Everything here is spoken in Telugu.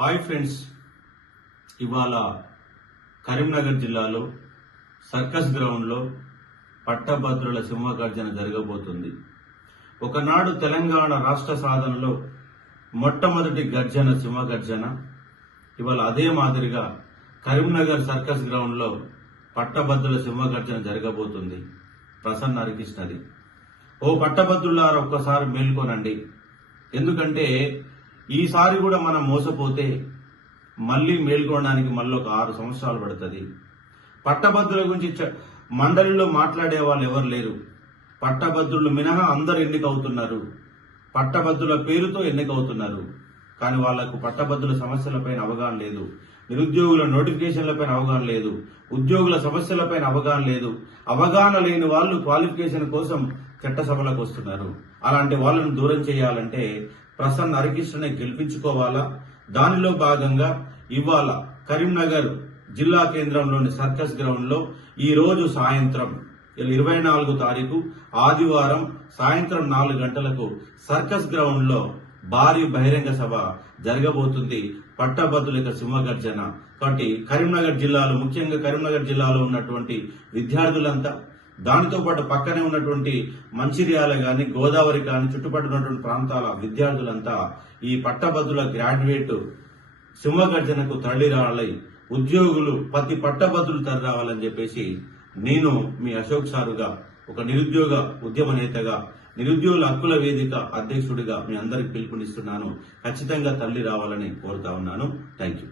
Hi friends. ఇవాళ కరీంనగర్ జిల్లాలో సర్కస్ గ్రౌండ్లో పట్టభద్రుల సింహగర్జన జరగబోతుంది. ఒకనాడు తెలంగాణ రాష్ట్ర సాధనలో మొట్టమొదటి గర్జన సింహగర్జన. ఇవాళ అదే మాదిరిగా కరీంనగర్ సర్కస్ గ్రౌండ్లో పట్టభద్రుల సింహగర్జన జరగబోతుంది. ప్రసన్న హరికృష్ణది. ఓ పట్టభద్రులారు ఒక్కసారి మేల్కొనండి. ఎందుకంటే ఈసారి కూడా మనం మోసపోతే మళ్ళీ మేల్కోవడానికి మళ్ళీ ఒక ఆరు సంవత్సరాలు పడుతుంది. పట్టభద్రుల గురించి చ- మండలిలో మాట్లాడే వాళ్ళు ఎవరు లేరు. పట్టభద్రులు మినహా అందరు ఎన్నికవుతున్నారు. పట్టభద్రుల పేరుతో ఎన్నికవుతున్నారు. కానీ వాళ్ళకు పట్టభద్రుల సమస్యలపైన అవగాహన లేదు. నిరుద్యోగుల నోటిఫికేషన్లపైన అవగాహన లేదు. ఉద్యోగుల సమస్యలపైన అవగాహన లేదు. అవగాహన లేని వాళ్ళు క్వాలిఫికేషన్ కోసం చట్టసభలకు వస్తున్నారు. అలాంటి వాళ్ళను దూరం చేయాలంటే ప్రసన్న హరికృష్ణని గెలిపించుకోవాలా? దానిలో భాగంగా ఇవాళ కరీంనగర్ జిల్లా కేంద్రంలోని సర్కస్ గ్రౌండ్లో ఈరోజు ఈ రోజు సాయంత్రం ఇరవై నాలుగు తారీఖు ఆదివారం సాయంత్రం నాలుగు గంటలకు సర్కస్ గ్రౌండ్లో భారీ బహిరంగ సభ జరగబోతుంది. పట్టభద్రుల సింహగర్జన. కాబట్టి కరీంనగర్ జిల్లాలో ముఖ్యంగా కరీంనగర్ జిల్లాలో ఉన్నటువంటి విద్యార్థులంతా దానితో పాటు పక్కనే ఉన్నటువంటి మంచిర్యాల కానీ గోదావరి కానీ చుట్టుపక్కల ఉన్నటువంటి ప్రాంతాల విద్యార్థులంతా ఈ పట్టభద్రుల గ్రాడ్యుయేట్ సింహగర్జనకు తరలి రావాలి ఉద్యోగులు ప్రతి పట్టభద్రులు తరలి రావాలని చెప్పేసి నేను మీ అశోక్ సారుగా ఒక నిరుద్యోగ ఉద్యమ నేతగా నిరుద్యోగుల హక్కుల వేదిక అధ్యక్షుడిగా మీ అందరికి పిలుపునిస్తున్నాను. ఖచ్చితంగా తల్లి రావాలని కోరుతా ఉన్నాను. Thank you